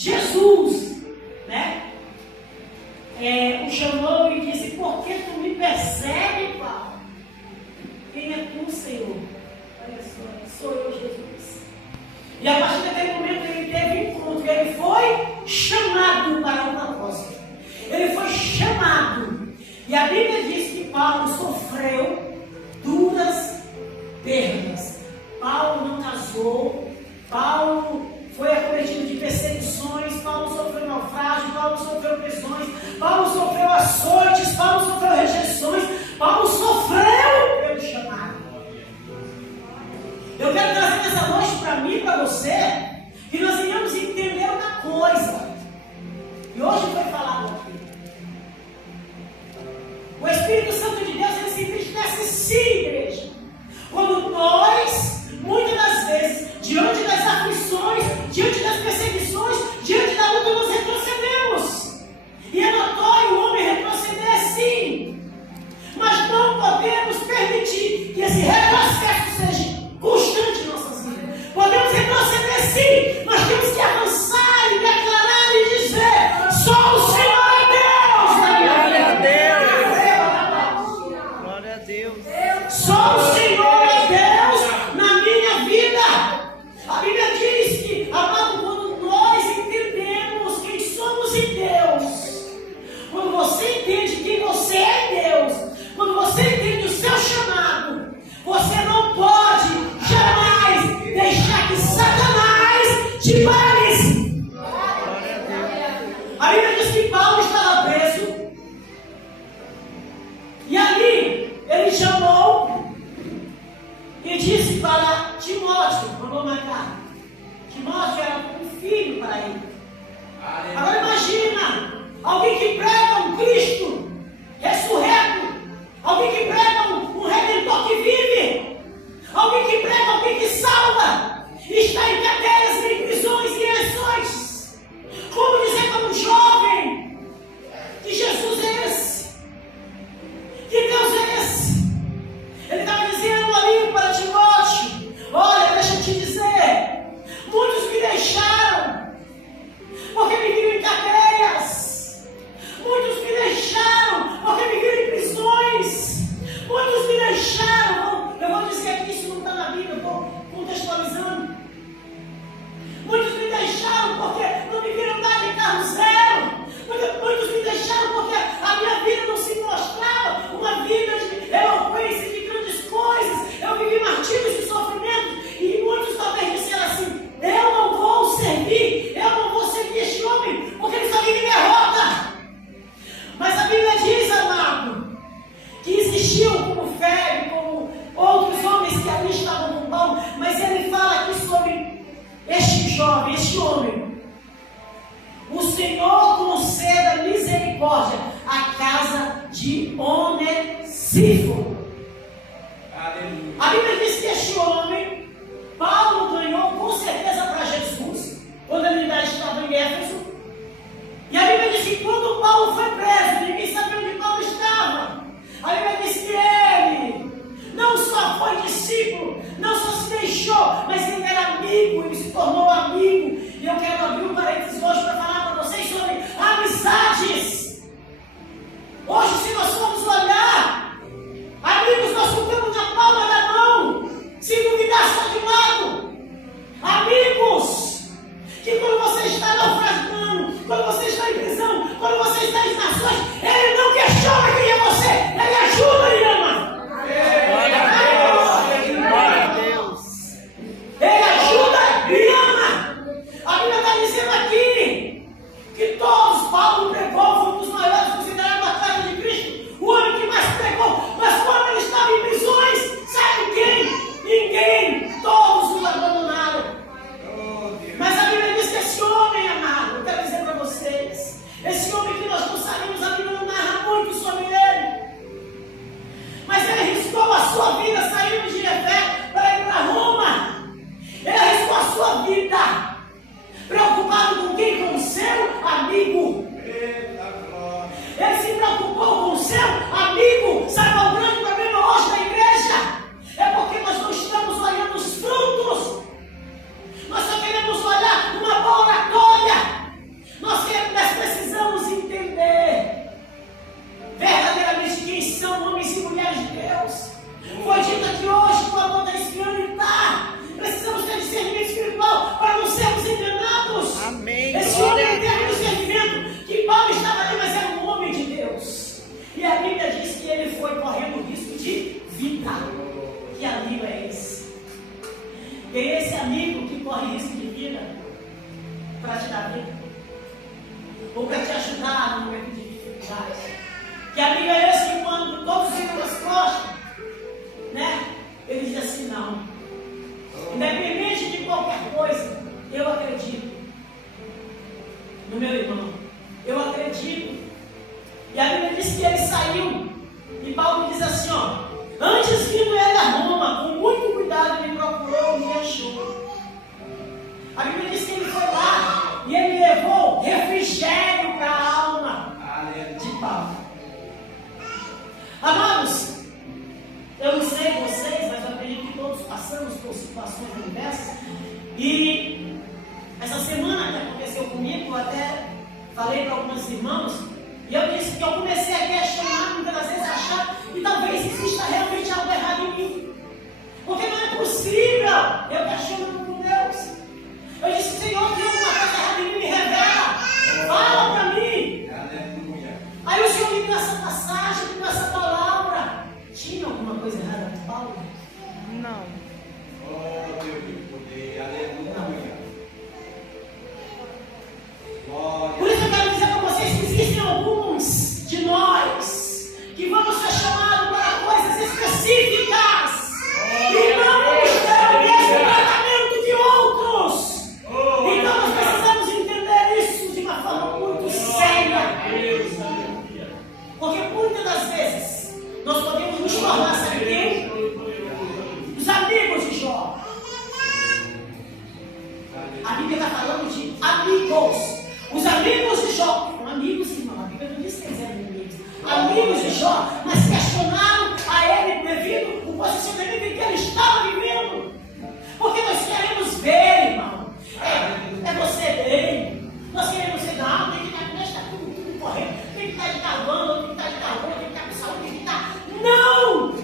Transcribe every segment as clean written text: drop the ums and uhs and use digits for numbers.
Jesus, né? O chamou e disse: por que tu me persegue, Paulo? Quem é tu, Senhor? Olha só, sou eu, Jesus. E a partir daquele momento ele teve encontro, ele foi chamado para um propósito. Ele foi chamado. E a Bíblia diz que Paulo sofreu duras perdas. Paulo não casou, Paulo foi acometido de perseguições, Paulo sofreu naufrágio, Paulo sofreu prisões, Paulo sofreu açoites, Paulo sofreu rejeições, Paulo sofreu pelo chamado. Eu quero trazer nessa noite para mim e para você que nós venhamos entender uma coisa. E hoje foi falado aqui. O Espírito Santo de Deus, ele se entristece sim, igreja. Quando nós, muitas das vezes, diante das aflições, diante das perseguições, diante da luta, nós retrocedemos. E é notório o homem retroceder sim. Mas não podemos permitir que esse retrocesso seja constante em nossas vidas. Podemos retroceder sim, mas temos que avançar e declarar e dizer: só o Senhor é Deus. Glória a Deus. Glória a Deus. Só o Senhor é Deus na minha vida. A Bíblia diz que, amado, quando nós entendemos quem somos em Deus, quando você entende quem você é em Deus, quando você entende o seu chamado, você não pode jamais deixar que Satanás te paralise. A Bíblia diz que Paulo estava preso, e ali ele chamou e disse para Timóteo, mandou marcar. Timóteo era um filho para ele. Agora imagina, alguém que prega um Cristo ressurreto, alguém que prega um Redentor que vive, alguém que prega, alguém que salva, está em cadeias, em prisões, em açoites. Como dizer para um jovem que Jesus é esse? Que Deus é esse? Ele estava dizendo ali para Timóteo: olha, deixa eu te dizer, muitos me deixaram, porque me viram em cadeias. Muitos me deixaram, porque me viram em prisões. Muitos me deixaram, eu vou dizer aqui, isso não está na Bíblia, eu estou contextualizando. Muitos me deixaram porque não me viram andar de carro zero. Muitos me deixaram porque a minha vida não se mostrava uma vida de eloquência, de grandes coisas. Eu vivi martírios e sofrimento. E muitos talvez disseram assim: eu não vou servir, eu não vou seguir este homem, porque ele só vive derrota. Mas a Bíblia diz, amado, que existiu como Febe, como outros homens que ali estavam com Paulo, mas ele fala aqui sobre este jovem, este homem. O Senhor conceda misericórdia à casa de Onesíforo. A Bíblia diz que este homem, Paulo ganhou com certeza para Jesus, quando ele ainda estava em Éfeso. E a Bíblia diz que quando Paulo foi preso, ninguém sabia onde Paulo estava. A Bíblia diz que ele não só foi discípulo, não só se deixou, mas ele era amigo, ele se tornou amigo. E eu quero abrir um parênteses hoje para falar para vocês sobre amizades. Hoje, se nós formos olhar, amigos nós contamos na palma da mão, se duvidar só de lado. Amigos que quando você está naufragando, quando você está em prisão, quando você está em nações, ele não questiona quem é você, ele ajuda e ama. Glória a Deus. Ele ajuda e ama. A Bíblia está dizendo aqui que todos, Paulo pregou, foi um dos maiores considerados a casa de Cristo, o homem que mais pregou. Mas quando ele estava em prisões, sabe quem? Ninguém. Todos os abandonaram. Mas a Bíblia diz que esse homem, amado, eu quero dizer para vocês, esse homem que nós não sabemos, a Bíblia não narra muito sobre ele. Mas ele arriscou a sua vida saindo de Jefé para ir para Roma. Ele arriscou a sua vida, preocupado com quem vida, ou para te ajudar no momento de dificuldade. Que amigo é esse que quando todos ficam nas costas, né? Ele diz assim, não. Independente de qualquer coisa, eu acredito no meu irmão. Eu acredito. E a Bíblia diz que ele saiu. E Paulo diz assim, ó. Antes vindo ele a Roma, com muito cuidado me procurou e me achou. A Bíblia diz que ele foi lá e ele levou refrigério para a alma de Paulo. Amados, eu não sei vocês, mas eu acredito que todos passamos por situações diversas. E essa semana que aconteceu comigo, eu até falei para alguns irmãos, e eu disse que eu comecei a questionar, muitas das vezes achar que talvez exista realmente algo errado em mim. Porque não é possível eu questionando com Deus. Eu disse, Senhor, tem alguma coisa errada em mim, me revela, fala para mim. Aí o Senhor me deu essa passagem, me deu essa palavra. Tinha alguma coisa errada com Paulo? Não. Oh, Deus de poder, aleluia. Por isso eu quero dizer para vocês que existem alguns de nós que vamos ser chamados para coisas específicas e não vamos ter o mesmo tratamento de outros. Então nós precisamos entender isso de uma forma muito séria. Porque muitas das vezes nós podemos nos tornar, sabe quem? Os amigos de Jó. A Bíblia está falando de amigos. Os amigos de Jó, amigos, irmão, a Bíblia não diz que eles eram inimigos. Amigos de Jó, mas questionaram a ele devido ao posicionamento em que ele estava vivendo. Porque nós queremos ver, irmão. É você bem. Nós queremos ser, não, tem que estar com esta tudo correndo, tem que estar de carvão, tem que estar de carvão, tem que estar com saúde, tem que estar. Não!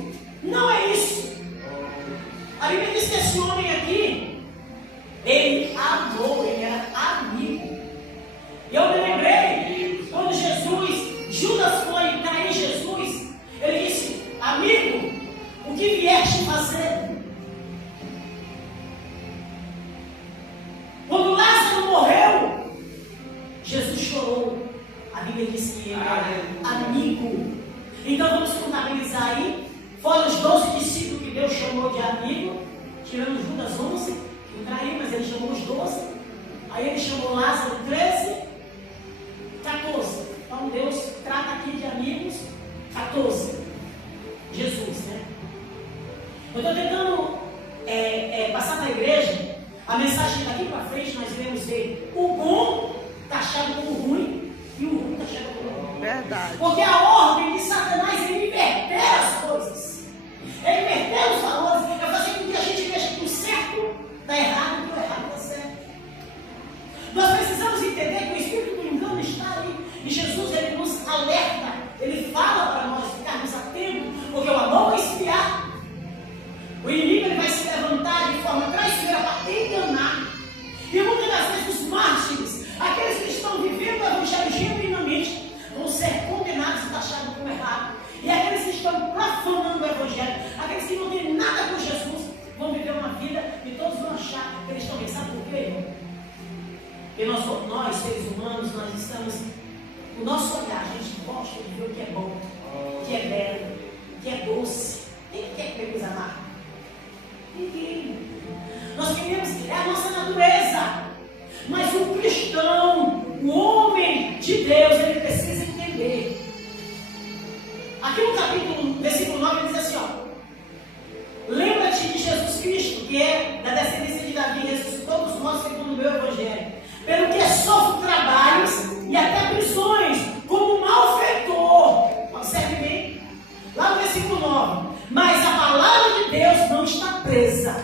Não é isso. A Bíblia diz que esse homem aqui, ele amou, ele era amigo. E eu me lembrei, quando Judas foi trair Jesus, ele disse, amigo, o que vieste fazer? Quando Lázaro morreu, Jesus chorou. A Bíblia diz que ele era amigo. Então vamos contabilizar aí, foram os 12 discípulos que Deus chamou de amigo, tirando Judas 11, que traiu, mas ele chamou os 12. Aí ele chamou Lázaro 13, 14. Então Deus trata aqui de amigos 14. Jesus, né? Eu estou tentando passar para a igreja a mensagem daqui para frente. Nós iremos ver o bom taxado como ruim e o ruim taxado como bom. Verdade. Porque a ordem de Satanás é inverter as coisas, é inverter os valores, é fazer com que a gente veja que o certo está errado e que o errado está certo. Nós precisamos entender que o espírito do engano está ali. E Jesus, ele nos alerta, ele fala para nós ficarmos atentos, porque o amor vai esfriar. O inimigo, ele vai se levantar de forma traiçoeira para enganar. E muitas das vezes os mártires, aqueles que estão vivendo o evangelho genuinamente, vão ser condenados e taxados como errado. E aqueles que estão profanando o evangelho, aqueles que não têm nada com Jesus, vão viver uma vida e todos vão achar que eles estão bem. Sabe por quê, irmão? Porque nós, seres humanos, nós estamos, o nosso olhar, a gente gosta de ver o que é bom, o que é belo, o que é doce. Quem quer comer coisa amarga? Ninguém. Nós queremos, é a nossa natureza. Mas o cristão, o homem de Deus, ele precisa entender. Aqui no capítulo, versículo 9, ele diz assim, ó. Lembra-te de Jesus Cristo, que é da descendência de Davi, ressuscitou dos mortos segundo o meu evangelho, pelo que sofre trabalhos e até prisões, como malfeitor. Observe bem, lá no versículo 9. Mas a palavra de Deus não está presa.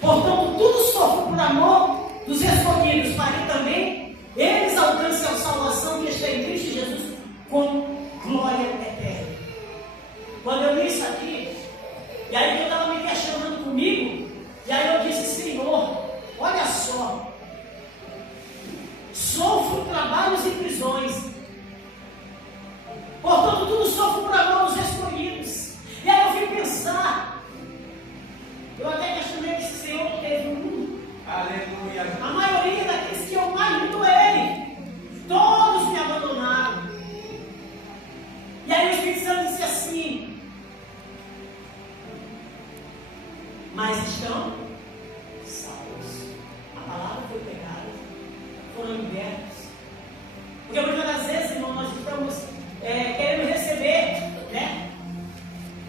Portanto, tudo sofre por amor dos escolhidos, para que também eles alcancem a salvação que está em Cristo Jesus com glória eterna. Quando eu li isso aqui, e aí eu estava me questionando comigo, e aí eu disse, Senhor, olha só, sofro trabalhos e prisões, portanto tudo sofre por amor dos escolhidos. E aí eu fui pensar, eu até questionei esse Senhor que teve um mundo. Aleluia. A maioria daqueles que eu mais lido é Ele. abertos. Porque muitas das vezes, irmão, nós estamos querendo receber, né?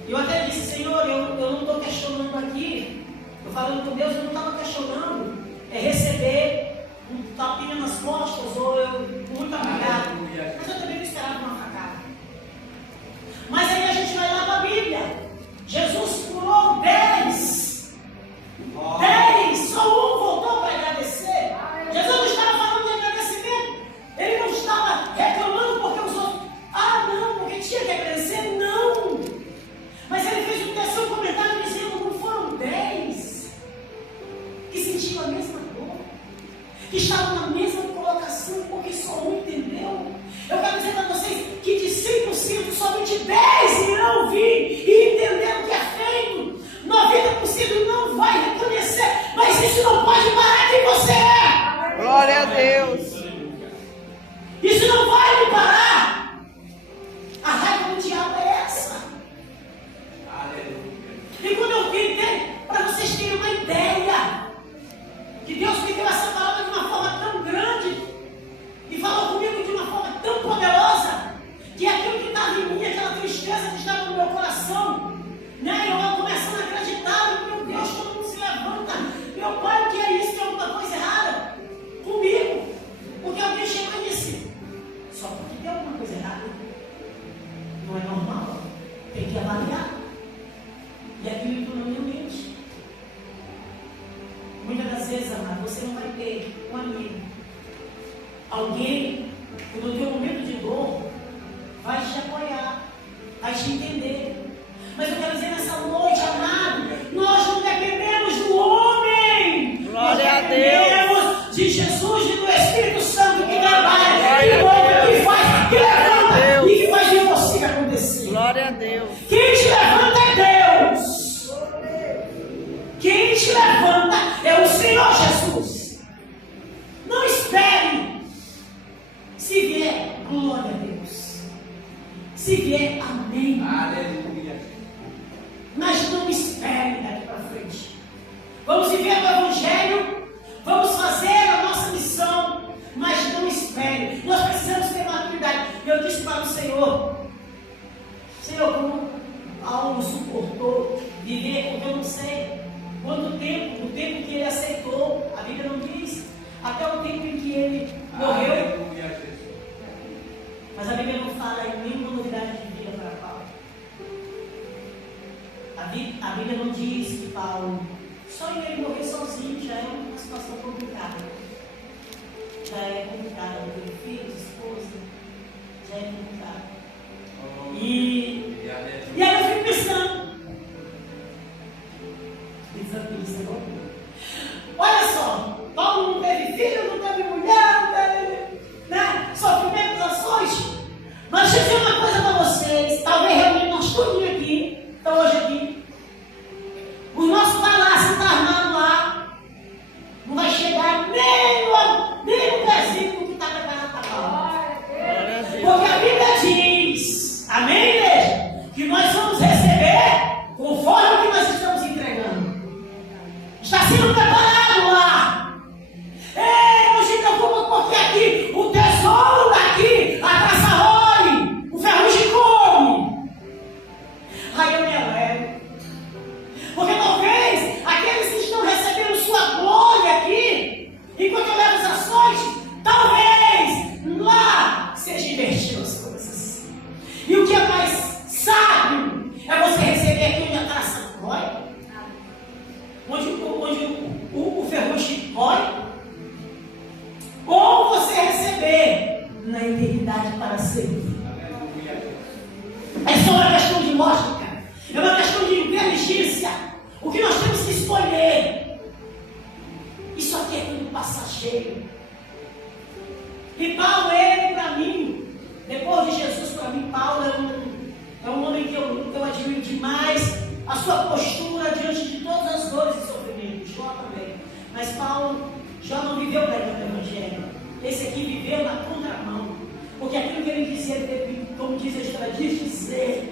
Eu até disse, Senhor, eu não estou questionando aqui, eu falando com Deus, eu não estava questionando receber um tapinha nas costas, ou eu, muito obrigado. Mas eu também não esperava uma facada. Mas aí a gente vai lá para a Bíblia. Jesus curou 10. 10, só um voltou para agradecer. Jesus não estava falando de agradecimento. Ele não estava reclamando porque os outros, não, porque tinha que agradecer, não. Mas ele fez um terceiro comentário dizendo, não foram 10 que sentiam a mesma dor, que estavam na mesma colocação, porque só um entendeu. Eu quero dizer para vocês que de 100%, somente 10 irão vir e entender o que é feito. 90% não vai reconhecer, mas isso não pode parar quem você é. Glória a Deus. Isso não vai me parar. A raiva do diabo é essa. E quando eu tentei, para vocês terem uma ideia, que Deus me deu essa palavra de uma forma tão grande e falou comigo de uma forma tão poderosa, que aquilo que estava em mim, aquela tristeza que estava no meu coração, né? Eu começando a acreditar, meu Deus, todo mundo se levanta, meu pai, o que é isso? Tem alguma coisa errada comigo? Porque alguém chegou e disse, só porque tem alguma coisa errada, não é normal, tem que avaliar. E aquilo entrou na minha mente. Muitas das vezes, amado, você não vai ter um amigo, alguém que no teu momento de dor vai te apoiar, vai te entender. Mas eu quero dizer nessa noite, amado, nós não dependemos do homem. Glória nós a Deus. dependemos de Jesus e do Espírito Santo que trabalha, que move, que faz, que levanta e que faz de você acontecer. Glória a Deus. Quem te levanta é Deus. Quem te levanta é o Senhor Jesus. Não espere. Se vier, glória a Deus. Se vier, amém. Aleluia. Mas não espere daqui para frente. Vamos viver o Evangelho. Vamos fazer a nossa missão. Mas não espere. Nós precisamos ter maturidade. Eu disse para o Senhor, como Paulo suportou viver, porque eu não sei quanto tempo, o tempo que ele aceitou, a Bíblia não diz, até o tempo em que ele morreu. Aleluia, Jesus. Mas a Bíblia não fala em nenhuma novidade de vida para Paulo. A Bíblia não diz que Paulo, só em ele morrer sozinho já é uma situação complicada. Já é complicada, ter filhos, esposa, já é complicado. E aí eu fico pensando, olha só, Paulo não teve filho, não teve mulher, não teve, né, sofrimentos, ações. Mas deixa eu dizer uma coisa para vocês, talvez reunir nós todos aqui, então hoje aqui, o nosso palácio está armado lá, não vai chegar nem no pezinho do que está preparado para Paulo. Porque a Bíblia diz, amém, igreja, que nós vamos receber conforme o que nós estamos entregando. Está sendo preparado lá. Ei, não se preocupa, porque aqui o tesouro daqui, a traça rói, o ferrugem come. Aí eu me alegro. Porque talvez aqueles que estão recebendo sua glória aqui, enquanto eu levo as ações, talvez lá seja invertido as coisas. E o que é mais sábio é você receber aqui onde a traça rói, onde o ferrugem rói, ou você receber na eternidade para sempre. É só uma questão de lógica, é uma questão de inteligência. O que nós temos que escolher? Isso aqui é tudo passageiro. E Paulo, ele para mim, depois de Jesus, para mim, Paulo é um homem que eu admiro demais. A sua postura diante de todas as dores e sofrimentos. Jó também. Mas Paulo já não viveu pregando o Evangelho. Esse aqui viveu na contramão. Porque aquilo que ele dizia, ele teve, como diz a história, dizer.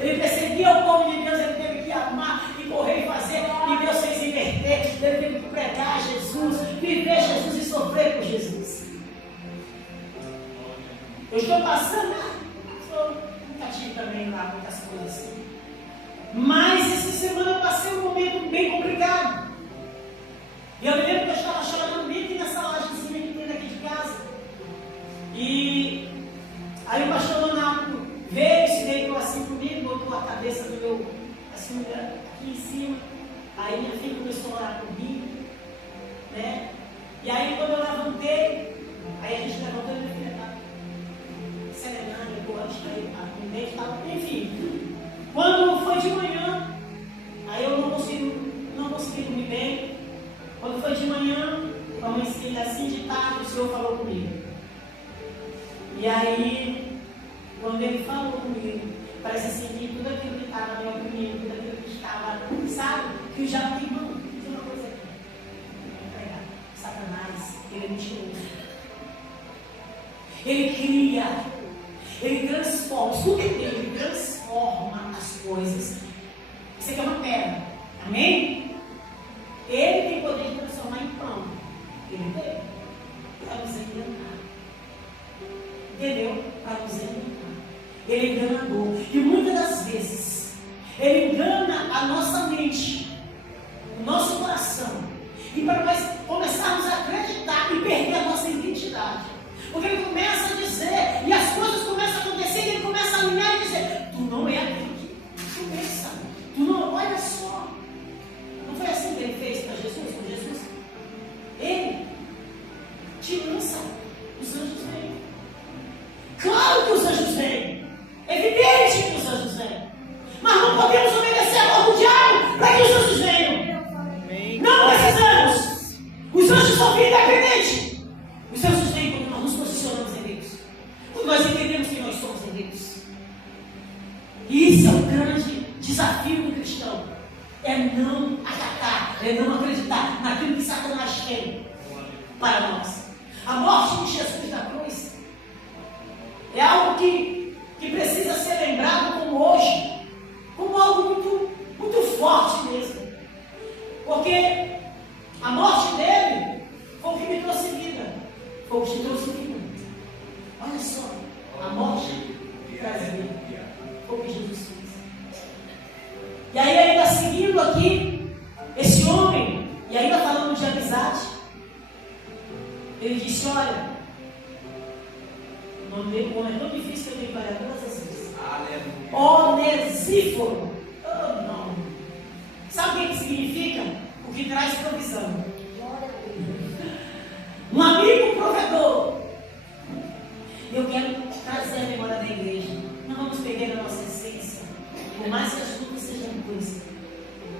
Ele perseguia o povo de Deus, ele teve que amar e correr e fazer. E Deus fez inverter. Ele teve que pregar Jesus, viver Jesus e sofrer por Jesus. Eu estou passando, nunca tive também lá muitas coisas assim. Mas essa semana eu passei um momento bem complicado. E eu me lembro que eu estava chorando bem aqui nessa lojazinha que tem daqui de casa. E aí o pastor Leonardo veio, se deitou assim comigo, botou a cabeça do meu, assim, aqui em cima. Aí minha filha começou a orar comigo, né? E aí quando eu levantei, aí a gente levantou e minha filha estava serenando, eu acho que aí a mente estava, enfim. Quando foi de manhã, aí eu não consegui dormir bem. Quando foi de manhã, eu amanheci assim de tarde, o Senhor falou comigo. E aí, quando Ele falou comigo, parece assim que tudo aquilo que estava me oprimindo, tudo aquilo que estava, sabe? Que eu já fiz, não, tem uma coisa aqui. Satanás, ele é mentiroso. Ele cria, ele transforma, escuta ele transforma as coisas. Isso aqui é uma pedra, amém? Ele tem poder de transformar em pão. Ele tem. Para nos enganar. Entendeu? Para nos enganar. Ele é enganador. E muitas das vezes, ele engana a nossa mente, o nosso coração. E para nós começarmos a acreditar e perder a nossa identidade. Porque ele começa a dizer, e as coisas começam a acontecer, e ele começa a alinhar e dizer: tu não é aquilo que tu pensa. Tu não, olha só. Não foi assim que ele fez para Jesus, com Jesus? Ele te lança, os anjos vêm. Claro que os anjos vêm. Evidente que os anjos vêm. Mas não podemos obedecer a voz do diabo para que os anjos venham. Não precisamos. Os anjos são vida independente. Os anjos vêm quando nós nos posicionamos em Deus. Quando nós entendemos que nós somos em Deus. E isso é o grande desafio do cristão. É não acatar, é não acreditar naquilo que Satanás tem para nós. A morte de Jesus na cruz é algo que precisa ser lembrado como hoje, como algo muito, muito forte mesmo. Porque a morte dele foi o que me trouxe vida, foi o que te trouxe vida. Olha só, a morte traz vida, foi o que Jesus fez. E aí ainda seguindo aqui, esse homem, e ainda falando de amizade, ele disse: olha, o nome dele é tão difícil que eu tenho que olhar todas as vezes. Onesíforo. Oh, não. Sabe o que significa? O que traz provisão. Um amigo provedor. Eu quero trazer a memória da igreja. Não vamos perder a nossa essência. Por mais que as lutas sejam coisas,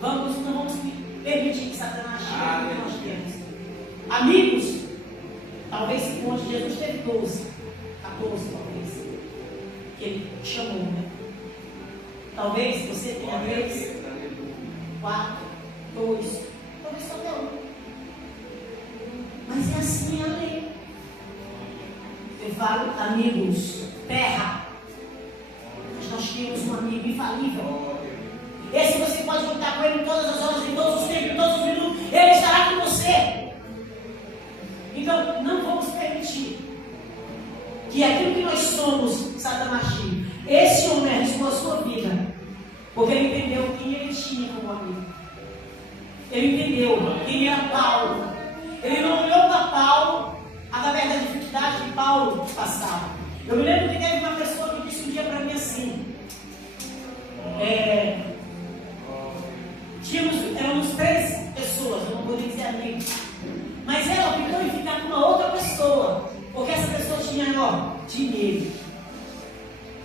não vamos permitir que Satanás chegue no que nós temos. Amigos, talvez onde Jesus teve 12, 14 talvez, que ele chamou, né? Talvez você tenha 3, 4, 2, talvez só até 1. Mas é assim a lei. Eu falo, amigos, terra. Mas nós temos um amigo infalível. Esse você pode contar com ele em todas as horas, em todos os tempos, em todos os minutos. Ele estará com você. Então, não vamos permitir que aquilo que nós somos, Satanás tire. Esse homem arriscou a sua vida, porque ele entendeu quem ele tinha como amigo. Ele entendeu quem era Paulo. Ele não olhou para Paulo através da dificuldade que Paulo passava. Eu me lembro que teve uma pessoa que disse um dia para mim assim: éramos 3 pessoas, eu não poderia dizer amigos, mas ela optou em ficar com uma outra pessoa, porque essa pessoa tinha dinheiro.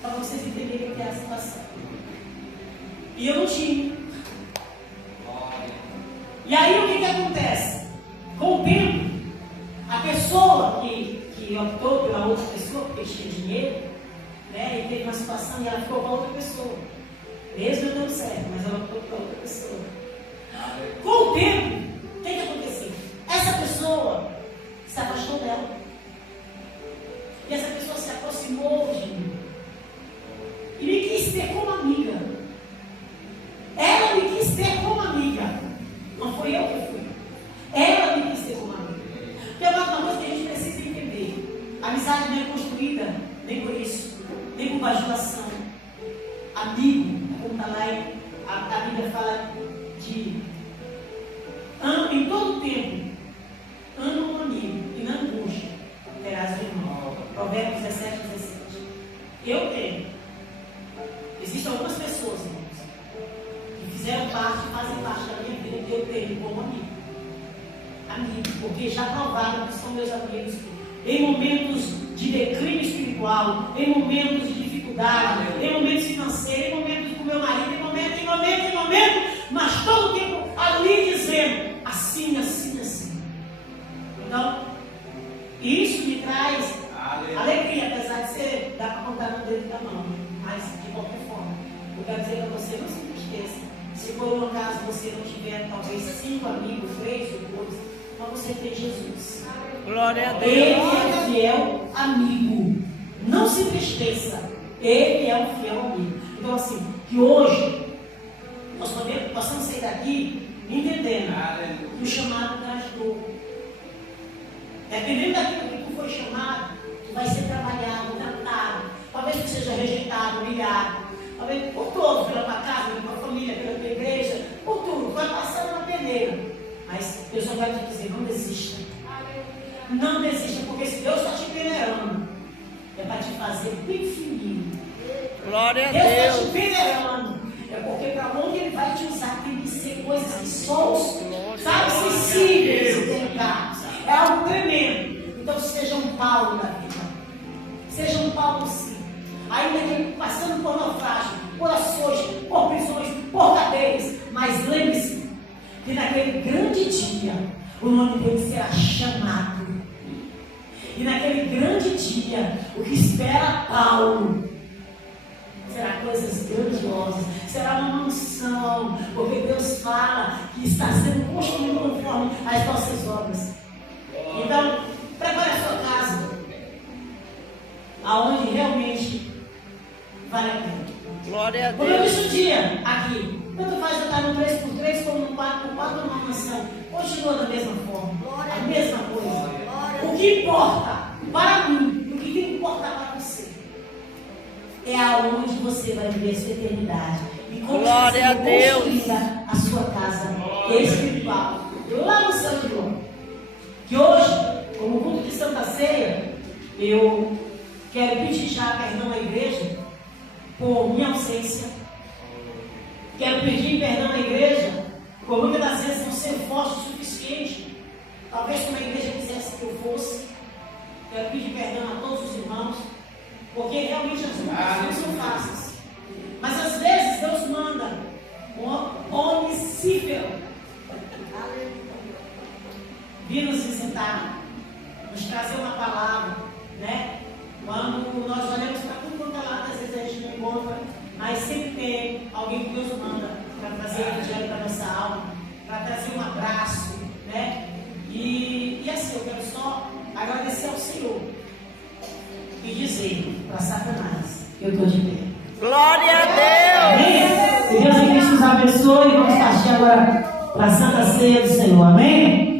Para vocês entenderem o que era a situação. E eu não tinha. E aí o que acontece? Com o tempo, a pessoa que optou pela outra pessoa, porque tinha dinheiro, né, e teve uma situação e ela ficou com a outra pessoa. Mesmo eu dando certo, mas ela optou pela outra pessoa. Com o tempo, o que aconteceu? Essa pessoa se afastou dela. E essa pessoa se aproximou de mim. E me quis ter como amiga. Ela me quis ter como amiga. Não foi eu que fui. Ela me quis ter como amiga. Porque é uma coisa que a gente precisa entender. A amizade não é construída nem por isso, nem por bajulação. Amigo, como está lá, a Bíblia fala de em todo tempo, anda um amigo e na angústia terás um irmão. Provérbios 17, 17. Eu tenho. Existem algumas pessoas, irmãos, que fizeram parte, fazem parte da minha vida, que eu tenho como amigo. Amigo, porque já provaram que são meus amigos em momentos de declínio espiritual, em momentos de dificuldade, em momentos financeiros, em momentos com meu marido, em momento, mas todo o tempo ali dizendo assim, assim, assim. Então, isso me traz alegria, apesar de ser, dá para contar no dedo da mão, mas de qualquer forma, eu quero dizer para você, não se esqueça, se por um acaso você não tiver talvez 5 amigos, 3 ou 2, mas você tem Jesus. Glória a Deus. Ele é fiel amigo. Não se entristeça. Ele é um fiel amigo. Então assim, que hoje nós possamos sair daqui entendendo que o chamado traz dor. Dependendo daquilo que tu foi chamado, tu vai ser trabalhado, tratado. Talvez tu seja rejeitado, humilhado. Talvez por todos, pela tua casa, pela tua família, pela tua igreja, por tudo. Tu vai passando na peneira. Mas eu só quero te dizer, não desista. Não desista, porque se Deus está te peneirando, é para te fazer bem fininho. Glória a Deus está Deus. te peneirando, é porque para onde Ele vai te usar tem que ser coisas que só os, sabe, sensíveis e delicados. É algo tremendo. Então seja um Paulo da vida. Seja um Paulo sim. Ainda que passando por naufrágio, por ações, por prisões, por cadeias. Mas lembre-se que naquele grande dia o nome dele será chamado. E naquele grande dia, o que espera Paulo será coisas grandiosas, será uma mansão, porque Deus fala que está sendo construído conforme as nossas obras. Então, prepare a sua casa, aonde realmente vale a pena. Glória a Como eu Deus. disse um dia aqui, tanto faz eu estar no 3x3 como no 4x4 ou numa mansão, continua da mesma forma, a mesma coisa. O que importa para mim, e o que tem que importar para você, é aonde você vai viver a sua eternidade. E como Glória a você Deus. construir a sua casa espiritual, lá no céu de glória. Que hoje, como culto de Santa Ceia, eu quero pedir já perdão à igreja por minha ausência. Quero pedir perdão à igreja por muitas das vezes não ser forte o suficiente. Talvez como a igreja quisesse que eu fosse. Quero pedir perdão a todos os irmãos, porque realmente as lutas não são fáceis. Mas às vezes Deus manda um homem cível vir nos visitar, nos trazer uma palavra, né? Quando nós olhamos para tudo quanto é lado, às vezes a gente não encontra, mas sempre tem alguém que Deus manda para trazer o evangelho para a nossa alma, para trazer um abraço, né? E assim, eu quero só agradecer ao Senhor e dizer para Satanás: eu estou de pé. Glória a Deus. Amém? Que Deus em Cristo nos abençoe. Vamos partir agora para a Santa Ceia do Senhor. Amém?